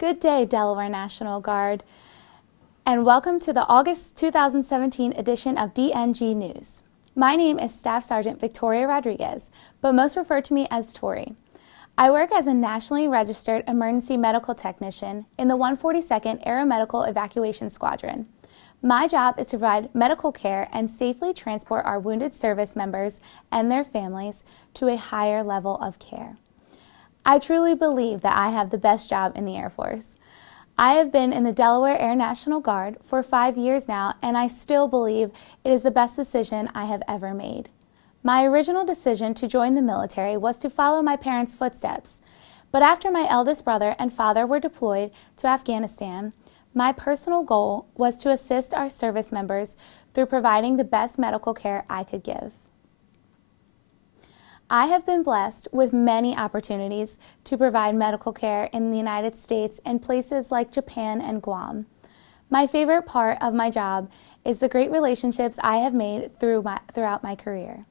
Good day, Delaware National Guard, and welcome to the August 2017 edition of DNG News. My name is Staff Sergeant Victoria Rodriguez, but most refer to me as Tori. I work as a nationally registered emergency medical technician in the 142nd Aeromedical Evacuation Squadron. My job is to provide medical care and safely transport our wounded service members and their families to a higher level of care. I truly believe that I have the best job in the Air Force. I have been in the Delaware Air National Guard for 5 years now, and I still believe it is the best decision I have ever made. My original decision to join the military was to follow my parents' footsteps, but after my eldest brother and father were deployed to Afghanistan, my personal goal was to assist our service members through providing the best medical care I could give. I have been blessed with many opportunities to provide medical care in the United States and places like Japan and Guam. My favorite part of my job is the great relationships I have made throughout my career.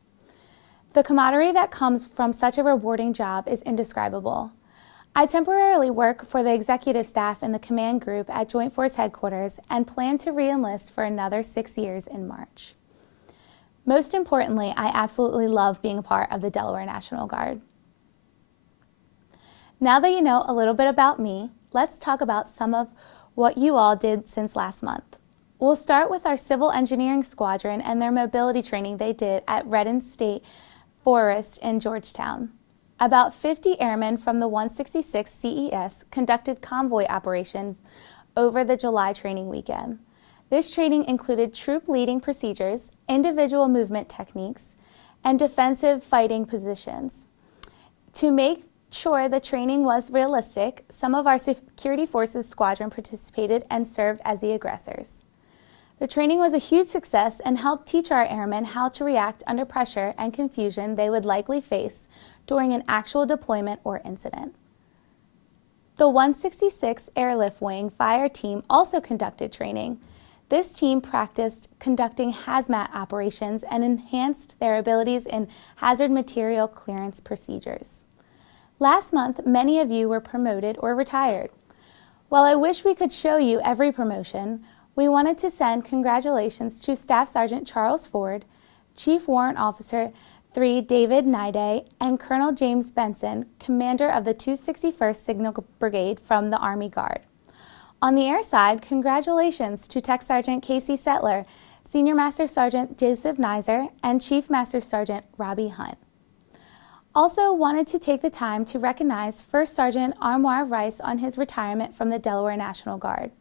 The camaraderie that comes from such a rewarding job is indescribable. I temporarily work for the executive staff in the command group at Joint Force Headquarters and plan to re-enlist for another 6 years in March. Most importantly, I absolutely love being a part of the Delaware National Guard. Now that you know a little bit about me, let's talk about some of what you all did since last month. We'll start with our Civil Engineering Squadron and their mobility training they did at Redden State Forest in Georgetown. About 50 airmen from the 166 CES conducted convoy operations over the July training weekend. This training included troop leading procedures, individual movement techniques, and defensive fighting positions. To make sure the training was realistic, some of our Security Forces squadron participated and served as the aggressors. The training was a huge success and helped teach our airmen how to react under pressure and confusion they would likely face during an actual deployment or incident. The 166 Airlift Wing Fire Team also conducted training. This team practiced conducting hazmat operations and enhanced their abilities in hazard material clearance procedures. Last month, many of you were promoted or retired. While I wish we could show you every promotion, we wanted to send congratulations to Staff Sergeant Charles Ford, Chief Warrant Officer 3 David Nide, and Colonel James Benson, Commander of the 261st Signal Brigade from the Army Guard. On the air side, congratulations to Tech Sergeant Casey Settler, Senior Master Sergeant Joseph Nizer, and Chief Master Sergeant Robbie Hunt. Also wanted to take the time to recognize First Sergeant Armoire Rice on his retirement from the Delaware National Guard.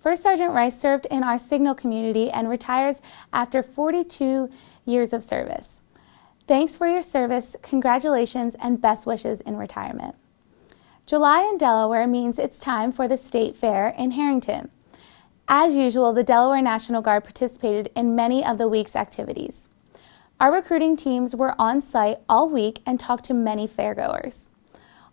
First Sergeant Rice served in our Signal community and retires after 42 years of service. Thanks for your service, congratulations, and best wishes in retirement. July in Delaware means it's time for the State Fair in Harrington. As usual, the Delaware National Guard participated in many of the week's activities. Our recruiting teams were on site all week and talked to many fairgoers.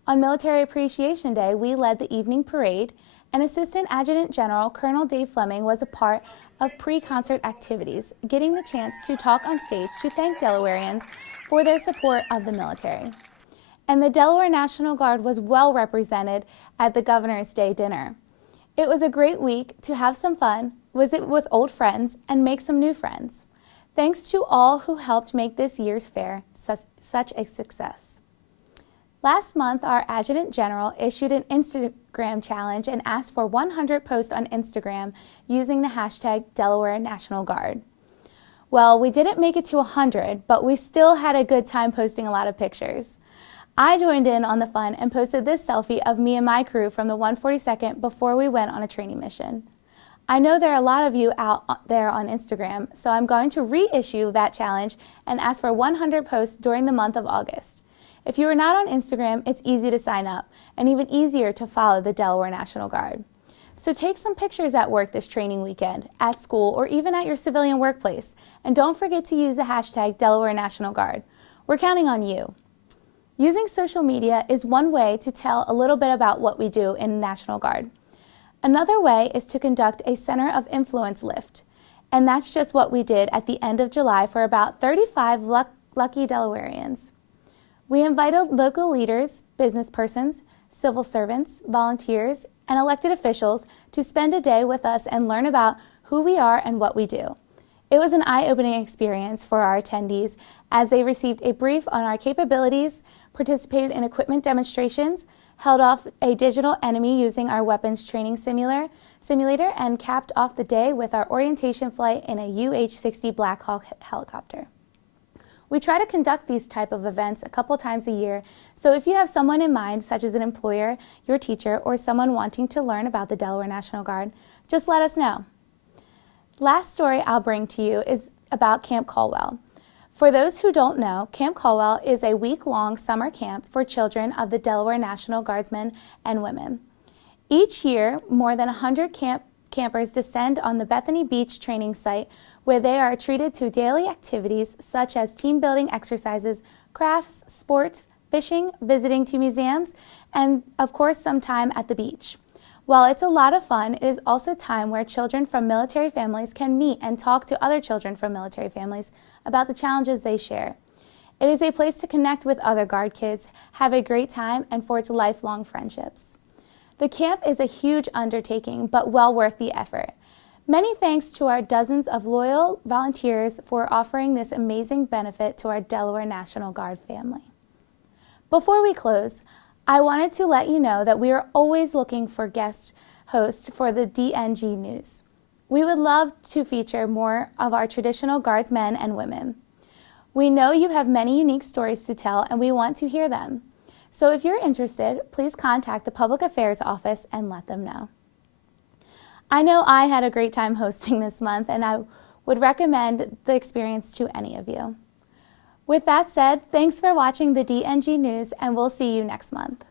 On Military Appreciation Day, we led the evening parade, and Assistant Adjutant General Colonel Dave Fleming was a part of pre-concert activities, getting the chance to talk on stage to thank Delawareans for their support of the military. And the Delaware National Guard was well represented at the Governor's Day dinner. It was a great week to have some fun, visit with old friends, and make some new friends. Thanks to all who helped make this year's fair such a success. Last month, our Adjutant General issued an Instagram challenge and asked for 100 posts on Instagram using the hashtag Delaware National Guard. Well, we didn't make it to 100, but we still had a good time posting a lot of pictures. I joined in on the fun and posted this selfie of me and my crew from the 142nd before we went on a training mission. I know there are a lot of you out there on Instagram, so I'm going to reissue that challenge and ask for 100 posts during the month of August. If you are not on Instagram, it's easy to sign up and even easier to follow the Delaware National Guard. So take some pictures at work this training weekend, at school, or even at your civilian workplace, and don't forget to use the hashtag Delaware National Guard. We're counting on you. Using social media is one way to tell a little bit about what we do in National Guard. Another way is to conduct a Center of Influence lift, and that's just what we did at the end of July for about 35 lucky Delawareans. We invited local leaders, business persons, civil servants, volunteers, and elected officials to spend a day with us and learn about who we are and what we do. It was an eye-opening experience for our attendees as they received a brief on our capabilities, participated in equipment demonstrations, held off a digital enemy using our weapons training simulator, and capped off the day with our orientation flight in a UH-60 Black Hawk helicopter. We try to conduct these type of events a couple times a year, so if you have someone in mind, such as an employer, your teacher, or someone wanting to learn about the Delaware National Guard, just let us know. Last story I'll bring to you is about Camp Caldwell. For those who don't know, Camp Caldwell is a week-long summer camp for children of the Delaware National Guardsmen and women. Each year, more than 100 campers descend on the Bethany Beach training site where they are treated to daily activities such as team building exercises, crafts, sports, fishing, visiting to museums, and of course some time at the beach. While it's a lot of fun, it is also time where children from military families can meet and talk to other children from military families about the challenges they share. It is a place to connect with other Guard kids, have a great time, and forge lifelong friendships. The camp is a huge undertaking, but well worth the effort. Many thanks to our dozens of loyal volunteers for offering this amazing benefit to our Delaware National Guard family. Before we close, I wanted to let you know that we are always looking for guest hosts for the DNG News. We would love to feature more of our traditional Guardsmen and women. We know you have many unique stories to tell, and we want to hear them. So if you're interested, please contact the Public Affairs Office and let them know. I know I had a great time hosting this month, and I would recommend the experience to any of you. With that said, thanks for watching the DNG News, and we'll see you next month.